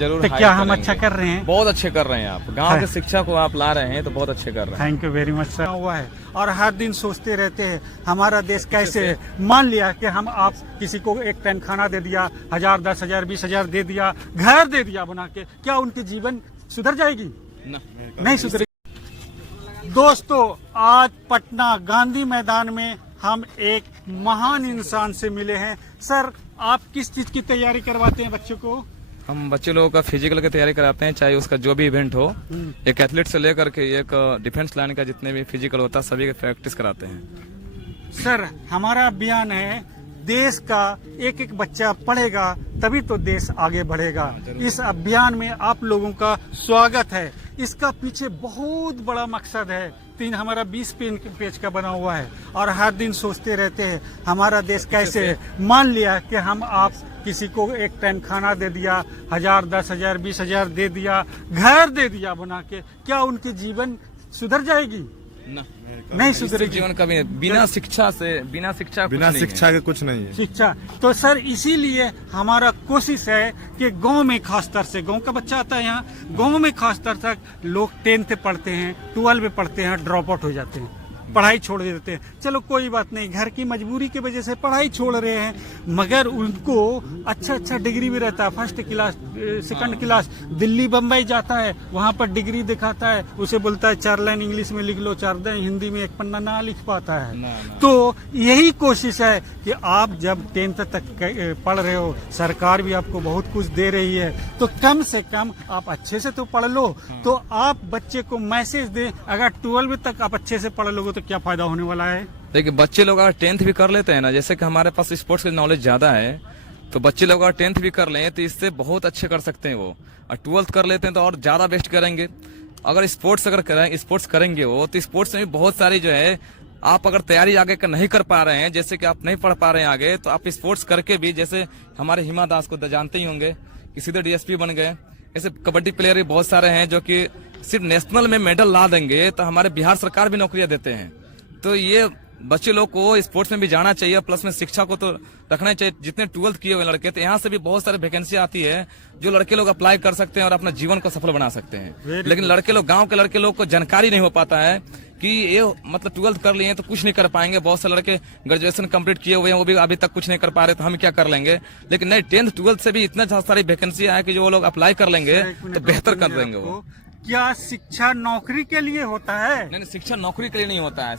जरूर तो हाई क्या हम करेंगे। अच्छा कर रहे हैं? बहुत अच्छे कर रहे हैं आप। गांव की शिक्षा को आप ला रहे हैं तो बहुत अच्छे कर रहे हैं। Thank you very much sir. हुआ है और हर दिन सोचते रहते हैं हमारा देश कैसे है। मान लिया कि हम आप किसी को एक टाइम खाना दे दिया, 1000, 10,000, 20,000 दे दिया, घर दे दिया बना के, क्या उनकी जीवन सुधर जाएगी? नहीं सुधरेगी। दोस्तों, आज पटना गांधी मैदान में हम एक महान इंसान से मिले हैं। सर, आप किस चीज की तैयारी करवाते हैं बच्चों को? हम बच्चे लोगों का फिजिकल की तैयारी कराते हैं, चाहे उसका जो भी इवेंट हो। एक एथलीट से लेकर के एक डिफेंस लाइन का जितने भी फिजिकल होता है सभी की प्रैक्टिस कराते हैं। सर, हमारा अभियान है देश का एक एक बच्चा पढ़ेगा तभी तो देश आगे बढ़ेगा। इस अभियान में आप लोगों का स्वागत है। इसका पीछे बहुत बड़ा मकसद है। हमारा 20 पेज का बना हुआ है और हर दिन सोचते रहते हैं हमारा देश कैसे है। मान लिया कि हम आप किसी को एक टाइम खाना दे दिया, 1000, 10,000, 20,000 दे दिया, घर दे दिया बना के, क्या उनकी जीवन सुधर जाएगी? नहीं सुधरेगी। जीवन कभी बिना शिक्षा के कुछ नहीं है। शिक्षा तो सर इसीलिए हमारा कोशिश है कि गांव में खासतर से, गांव का बच्चा आता है यहाँ, गांव में खासतर तक लोग 10th पढ़ते हैं, 12 पढ़ते हैं, ड्रॉप आउट हो जाते हैं, पढ़ाई छोड़ देते हैं। चलो कोई बात नहीं, घर की मजबूरी की वजह से पढ़ाई छोड़ रहे हैं, मगर उनको अच्छा डिग्री भी रहता है, first class, second class. Delhi Bombay जाता है, वहां पर डिग्री दिखाता है, उसे बोलता है 4 लाइन इंग्लिश में लिख लो, 4 लाइन हिंदी में, एक पन्ना ना लिख पाता है। तो यही कोशिश है कि आप जब 10th तक पढ़ रहे हो, सरकार भी आपको बहुत कुछ दे रही है, तो कम से कम आप अच्छे से तो पढ़ लो। तो आप बच्चे को मैसेज दें, अगर 12 तक आप अच्छे से पढ़ लोगे तो क्या फायदा होने वाला है? देखिए, बच्चे लोग अगर 10th भी कर लेते हैं ना, जैसे कि हमारे पास स्पोर्ट्स की नॉलेज ज्यादा है, तो बच्चे लोग अगर 10th भी कर लें तो इससे बहुत अच्छे कर सकते हैं वो। और 12th कर लेते हैं तो और ज्यादा बेस्ट करेंगे। अगर स्पोर्ट्स करेंगे वो, तो स्पोर्ट्स में भी बहुत सारी जो है, आप अगर तैयारी आगे का नहीं कर पा रहे हैं, जैसे कि आप नहीं पढ़ पा रहे हैं आगे, तो आप स्पोर्ट्स करके भी, जैसे हमारे हिमा दास को जानते ही होंगे कि सीधे DSP बन गए। ऐसे कबड्डी प्लेयर भी बहुत सारे हैं जो कि सिर्फ नेशनल में मेडल ला देंगे तो हमारे बिहार सरकार भी नौकरियां देते हैं। तो ये बच्चे लोग को स्पोर्ट्स में भी जाना चाहिए, प्लस में शिक्षा को तो रखना चाहिए। जितने 12th किए हुए लड़के, तो यहाँ से भी बहुत सारे वैकेंसी आती है जो लड़के लोग अप्लाई कर सकते हैं और अपना जीवन को सफल बना सकते हैं। लेकिन लड़के लोग, गांव के लड़के लोग को जानकारी नहीं हो पाता है कि ये मतलब 12th कर लिए तो कुछ नहीं कर पाएंगे। बहुत से लड़के ग्रेजुएशन कंप्लीट किए हुए हैं, वो भी अभी तक कुछ नहीं कर पा रहे, तो हम क्या कर लेंगे। लेकिन नहीं, 10th 12th से भी इतना सारी वैकेंसी है कि जो वो लोग अप्लाई कर लेंगे तो बेहतर कर देंगे वो। क्या शिक्षा नौकरी के लिए होता है? नहीं, शिक्षा नौकरी के लिए नहीं होता है।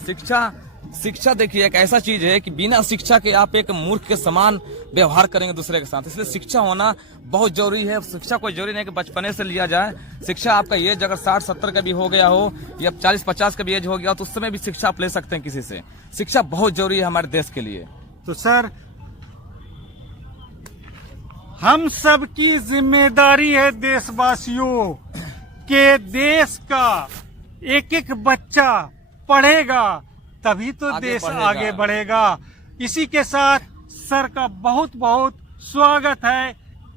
शिक्षा देखिए एक ऐसा चीज है कि बिना शिक्षा के आप एक मूर्ख के समान व्यवहार करेंगे दूसरे के साथ। इसलिए शिक्षा होना बहुत जरूरी है। शिक्षा कोई जरूरी नहीं कि बचपने से लिया जाए। शिक्षा आपका एज अगर 60-70 का भी हो गया हो या 40-50 का भी एज हो गया हो, तो उस समय भी शिक्षा आप ले सकते हैं किसी से। शिक्षा बहुत जरूरी है हमारे देश के लिए। तो सर, हम सब की जिम्मेदारी है देशवासियों के देश का एक एक बच्चा पढ़ेगा तभी तो देश आगे बढ़ेगा। इसी के साथ सर का बहुत बहुत स्वागत है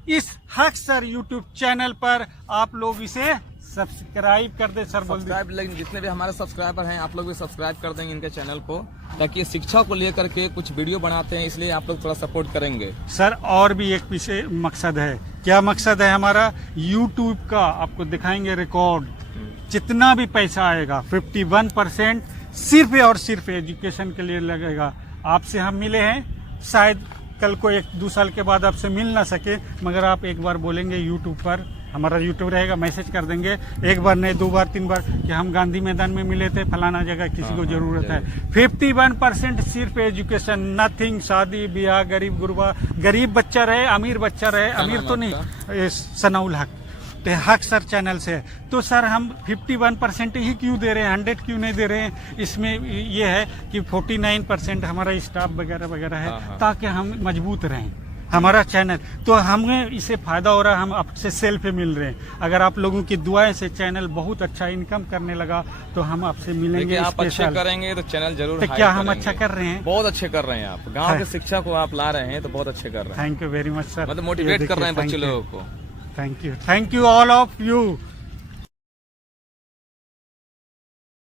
इस हक सर यूट्यूब चैनल पर। आप लोग इसे सब्सक्राइब कर दे सर। सब्सक्राइब, लेकिन जितने भी हमारे सब्सक्राइबर हैं आप लोग भी सब्सक्राइब कर देंगे इनके चैनल को, ताकि शिक्षा को लेकर के कुछ वीडियो बनाते हैं, इसलिए आप लोग थोड़ा सपोर्ट करेंगे। सर, और भी एक पीछे मकसद है। क्या मकसद है हमारा? यूट्यूब का आपको दिखाएंगे रिकॉर्ड। जितना भी पैसा आएगा 51% सिर्फ और सिर्फ एजुकेशन के लिए लगेगा। आपसे हम मिले हैं, शायद कल को 1-2 साल के बाद आपसे मिल ना सके, मगर आप एक बार बोलेंगे यूट्यूब पर, हमारा यूट्यूब रहेगा, मैसेज कर देंगे, एक बार नहीं 2 बार 3 बार, कि हम गांधी मैदान में मिले थे, फलाना जगह किसी को जरूरत है। 51% सिर्फ एजुकेशन, नथिंग। शादी ब्याह, गरीब गुरबा, गरीब बच्चा रहे, अमीर बच्चा रहे, अमीर तो नहीं, सनाउल हक हक सर चैनल से। तो सर, हम 51% ही क्यों दे रहे हैं, 100 क्यों नहीं दे रहे हैं? इसमें ये है कि 49% हमारा स्टाफ वगैरह वगैरह है, ताकि हम मजबूत रहें हमारा चैनल। तो हमें इससे फायदा हो रहा है, हम आपसे सेल्फ मिल रहे हैं। अगर आप लोगों की दुआएं से चैनल बहुत अच्छा इनकम करने लगा तो हम आपसे मिलेंगे। आप अच्छे करेंगे तो चैनल जरूर। तो क्या हम अच्छा कर रहे हैं? बहुत अच्छे कर रहे हैं आप। गांव की शिक्षा को आप ला रहे हैं तो बहुत अच्छे कर रहे हैं। Thank you very much sir. मतलब मोटिवेट कर रहे हैं बच्चे लोगों को। Thank you all of you.